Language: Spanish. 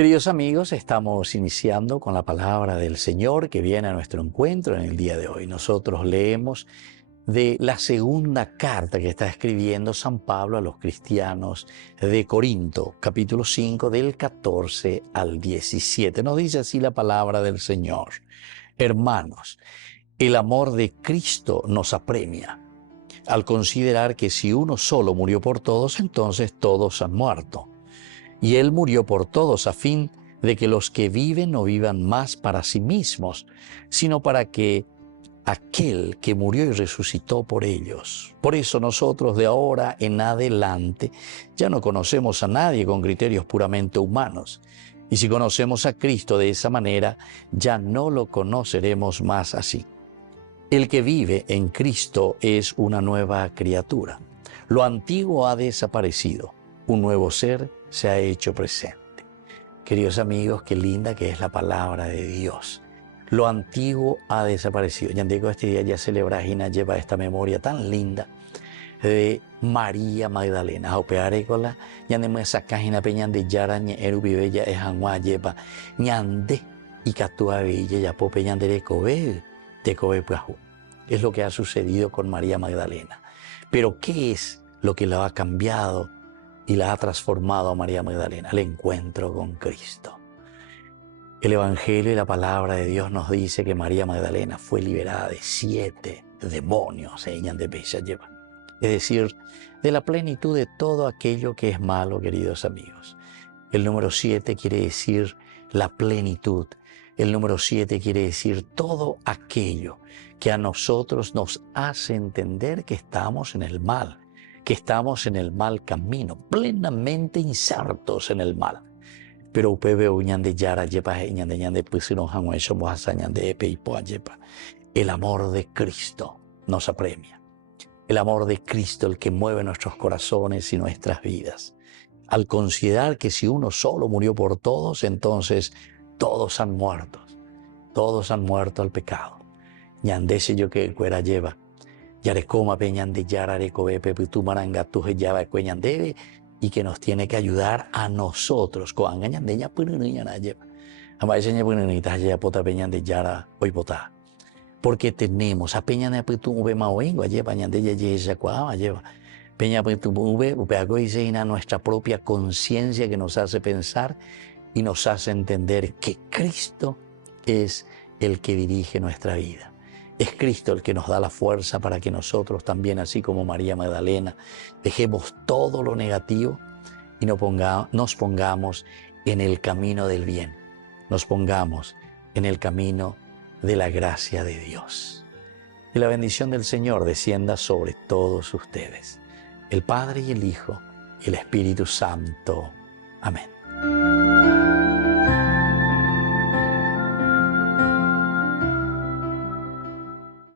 Queridos amigos, estamos iniciando con la palabra del Señor que viene a nuestro encuentro en el día de hoy. Nosotros leemos de la segunda carta que está escribiendo San Pablo a los cristianos de Corinto, capítulo 5, del 14 al 17. Nos dice así la palabra del Señor. Hermanos, el amor de Cristo nos apremia, al considerar que si uno solo murió por todos, entonces todos han muerto. Y Él murió por todos a fin de que los que viven no vivan más para sí mismos, sino para que aquel que murió y resucitó por ellos. Por eso nosotros de ahora en adelante ya no conocemos a nadie con criterios puramente humanos. Y si conocemos a Cristo de esa manera, ya no lo conoceremos más así. El que vive en Cristo es una nueva criatura. Lo antiguo ha desaparecido. Un nuevo ser se ha hecho presente. Queridos amigos, qué linda que es la palabra de Dios. Lo antiguo ha desaparecido. Ya digo, este día ya celebra y lleva esta memoria tan linda de María Magdalena. Opearecola, ya me sacajina peñan de yara erubibella es anwa lleva ñande y catua bella ya popeñan de cobe de cobe puajú. Es lo que ha sucedido con María Magdalena. Pero ¿qué es lo que la ha cambiado y la ha transformado a María Magdalena? El encuentro con Cristo. El Evangelio y la palabra de Dios nos dice que María Magdalena fue liberada de 7 demonios, es decir, de la plenitud de todo aquello que es malo, queridos amigos. El número 7 quiere decir la plenitud. El número 7 quiere decir todo aquello que a nosotros nos hace entender que estamos en el mal, que estamos en el mal camino, plenamente insertos en el mal. Pero el amor de Cristo nos apremia. El amor de Cristo, el que mueve nuestros corazones y nuestras vidas. Al considerar que si uno solo murió por todos, entonces todos han muerto. Todos han muerto al pecado. Ñandese yo que cuera lleva. Yarecoma peñan de yarareco bepe tu maranga tu lleva cueñandebe, y que nos tiene que ayudar a nosotros. Coangañandeña pununiña na lleva. Amayeña pununita ya pota peñan de yara hoy pota. Porque tenemos a peña de putu ube maoengo lleva ñandeña yesa cuava lleva. Peña putu ube upeago y seina nuestra propia conciencia que nos hace pensar y nos hace entender que Cristo es el que dirige nuestra vida. Es Cristo el que nos da la fuerza para que nosotros también, así como María Magdalena, dejemos todo lo negativo y nos pongamos en el camino del bien. Nos pongamos en el camino de la gracia de Dios. Y la bendición del Señor descienda sobre todos ustedes, el Padre y el Hijo y el Espíritu Santo. Amén.